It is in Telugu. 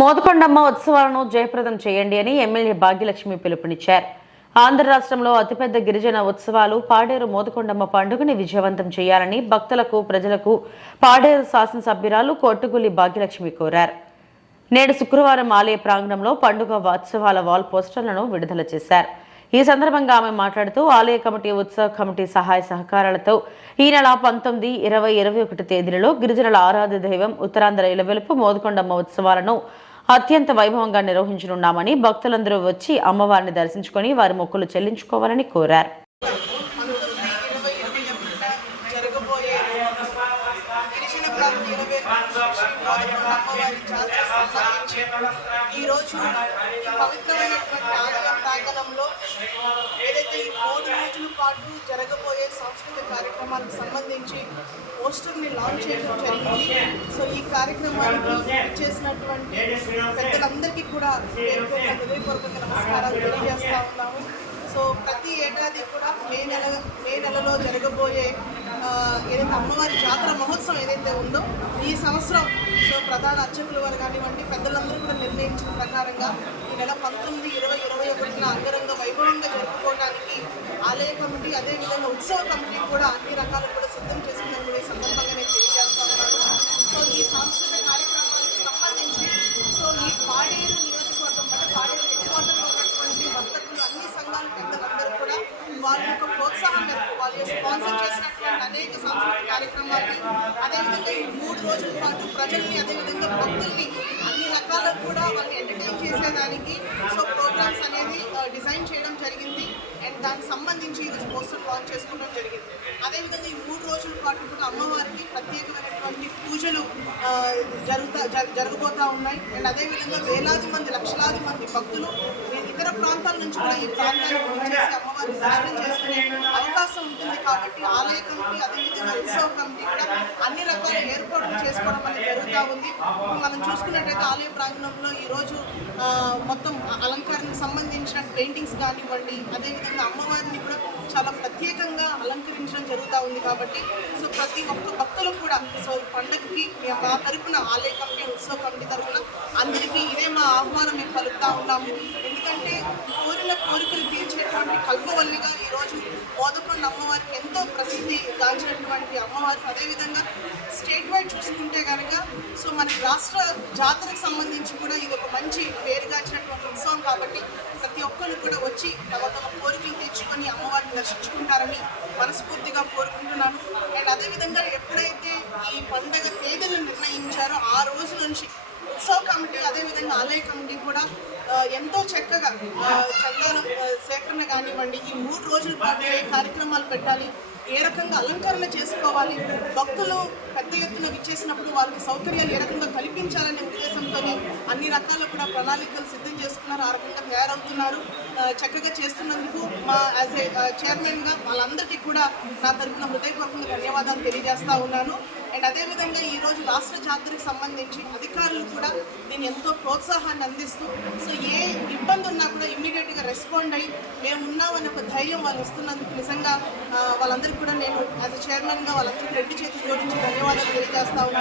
మోదకొండమ్మ ఉత్సవాలను జయప్రదం చేయండి అని ఎమ్మెల్యే భాగ్యలక్ష్మి పిలుపునిచ్చారు. ఆంధ్ర రాష్ట్రంలో అతిపెద్ద గిరిజన ఉత్సవాలు పాడేరు మోదకొండమ్మ పండుగని విజయవంతం చేయాలని భక్తులకు, ప్రజలకు పాడేరు శాసనసభ్యురాలు కోట్టుగుల్లి భాగ్యలక్ష్మి కోరారు. నేడు శుక్రవారం ఆలయ ప్రాంగణంలో పండుగ ఉత్సవాల వాల్ పోస్టర్లను విడుదల చేశారు. ఈ సందర్భంగా ఆమె మాట్లాడుతూ ఆలయ కమిటీ, ఉత్సవ కమిటీ సహాయ సహకారాలతో ఈ నెల 19, 20, 21 తేదీలలో గిరిజనుల ఆరాధ్య దైవం ఉత్తరాంధ్ర ఇలవెలుపు మోదకొండమ్మ ఉత్సవాలను అత్యంత వైభవంగా నిర్వహించనున్నామని, భక్తులందరూ వచ్చి అమ్మవారిని దర్శించుకొని వారి మొక్కులు చెల్లించుకోవాలని కోరారు. ఈరోజు ఈ పవిత్రమైనటువంటి ఆలయ ప్రాంగణంలో ఏదైతే ఈ 3 రోజుల పాటు జరగబోయే సాంస్కృతిక కార్యక్రమాలకు సంబంధించి పోస్టర్ని లాంచ్ చేయడం జరిగింది. సో ఈ కార్యక్రమానికి చేసినటువంటి పెద్దలందరికీ కూడా హృదయపూర్వక నమస్కారాలు తెలియజేస్తూ ఉన్నాము. సో ప్రతి ఏడాది కూడా మే నెలలో జరగబోయే ఏదైతే అమ్మవారి జాతర మహోత్సవం ఏదైతే ఉందో ఈ సంవత్సరం సో ప్రధాన అర్చకుల వారు కానివ్వండి, పెద్దలందరూ కూడా నిర్ణయించిన ప్రకారంగా ఈ నెల 19, 20, 21 అంగరంగ వైభవంగా జరుపుకోవడానికి ఆలయ కమిటీ, అదేవిధంగా ఉత్సవ కమిటీ కూడా అన్ని రకాలు కూడా సిద్ధం చేసుకునే సందర్భంగా నేను తెలియజేస్తా ఉన్నాను. సో ఈ సాంస్కృతిక కార్యక్రమాలకు సంబంధించి సో ఈ పాడేరు నియోజకవర్గం అంటే పాడేరు హెడ్క్వార్టర్లో ఉన్నటువంటి వర్తకులు, అన్ని సంఘాల పెద్దలందరూ కూడా వాళ్ళ యొక్క ప్రోత్సాహం మేరకు వాళ్ళు స్పాన్సర్ చేసినటువంటి అనేక సాంస్కృతిక కార్యక్రమాలని, అదేవిధంగా ఈ 3 రోజుల పాటు ప్రజల్ని, అదేవిధంగా భక్తుల్ని అన్ని రకాల కూడా వాళ్ళని ఎంటర్టైన్ చేసేదానికి సో ప్రోగ్రామ్స్ అనేది డిజైన్ చేయడం జరిగింది. అండ్ దానికి సంబంధించి ఈరోజు పోస్టర్ లాంచ్ చేసుకోవడం జరిగింది. అదేవిధంగా ఈ 3 రోజుల పాటు కూడా అమ్మవారికి ప్రత్యేకమైనటువంటి పూజలు జరగబోతూ ఉన్నాయి. అండ్ అదేవిధంగా వేలాది మంది, లక్షలాది మంది భక్తులు ఇతర ప్రాంతాల నుంచి కూడా ఈ ప్రాంతానికి వచ్చేసి అమ్మవారిని దర్శనం చేసుకునే అవకాశం ఉంటుంది. కాబట్టి ఆలయ కమిటీ, అదేవిధంగా ఉత్సవ కమిటీ కూడా అన్ని రకాల ఏర్పాట్లు చేసుకోవడం అనేది జరుగుతూ ఉంది. మనం చూసుకున్నట్టయితే ఆలయ ప్రాంగణంలో ఈరోజు మొత్తం అలంకరణకు సంబంధించిన పెయింటింగ్స్ కానివ్వండి, అదేవిధంగా అమ్మవారిని కూడా చాలా ప్రత్యేకంగా అలంకరించడం జరుగుతూ ఉంది. కాబట్టి సో ప్రతి ఒక్క భక్తులు కూడా సో పండుగకి మా తరపున ఆలయ కమిటీ, ఉత్సవ కమిటీ తరపున అందరికీ ఇదే మా ఆహ్వానం మేము పలుకుతూ ఉన్నాము. ఎందుకంటే కోరిన కోరికలు తీర్చేటువంటి కల్పవల్లిగా ఈరోజు మోదకొండ అమ్మవారికి ఎంతో ప్రసిద్ధి గాంచినటువంటి అమ్మవారు. అదేవిధంగా స్టేట్ వైడ్ చూసుకుంటే కనుక సో మన రాష్ట్ర జాతరకు సంబంధించి కూడా ఇది ఒక మంచి పేరుగాంచినటువంటి ఉత్సవం. కాబట్టి ప్రతి ఒక్కరు కూడా వచ్చి తమ కోరికలు తీర్చుకొని అమ్మవారిని దర్శించుకుంటారని మనస్ఫూర్తిగా కోరుకుంటున్నాను. అండ్ అదేవిధంగా ఎప్పుడైతే ఈ పండుగ తేదీలు నిర్ణయించారో ఆ రోజు నుంచి ఉత్సవ కమిటీ, అదేవిధంగా ఆలయ కమిటీ కూడా ఎంతో చక్కగా చందాల సేకరణ కానివ్వండి, ఈ 3 రోజుల పాటు ఏ కార్యక్రమాలు పెట్టాలి, ఏ రకంగా అలంకరణ చేసుకోవాలి, భక్తులు పెద్ద ఎత్తున విచ్చేసినప్పుడు వాళ్ళకి సౌకర్యాలు ఏ రకంగా కల్పించాలనే ఉద్దేశంతో అన్ని రకాల కూడా ప్రణాళికలు సిద్ధం చేసుకున్నారు. ఆ రకంగా తయారవుతున్నారు. చక్కగా చేస్తున్నందుకు మా యాజ్ ఏ చైర్మన్గా వాళ్ళందరికీ కూడా నా తరఫున హృదయపూర్వకంగా ధన్యవాదాలు తెలియజేస్తూ ఉన్నాను. అండ్ అదేవిధంగా ఈరోజు రాష్ట్ర జాతరకు సంబంధించి అధికారులు కూడా దీన్ని ఎంతో ప్రోత్సాహాన్ని అందిస్తూ సో ఏ ఇబ్బంది ఉన్నా కూడా ఇమ్మీడియట్గా రెస్పాండ్ అయ్యి మేము ఉన్నామని ఒక ధైర్యం వాళ్ళు ఇస్తున్నందుకు నిజంగా వాళ్ళందరికీ కూడా నేను యాజ్ ఎ చైర్మన్గా వాళ్ళందరికీ 2 చేతులు జోడించి ధన్యవాదాలు తెలియజేస్తా ఉన్నాను.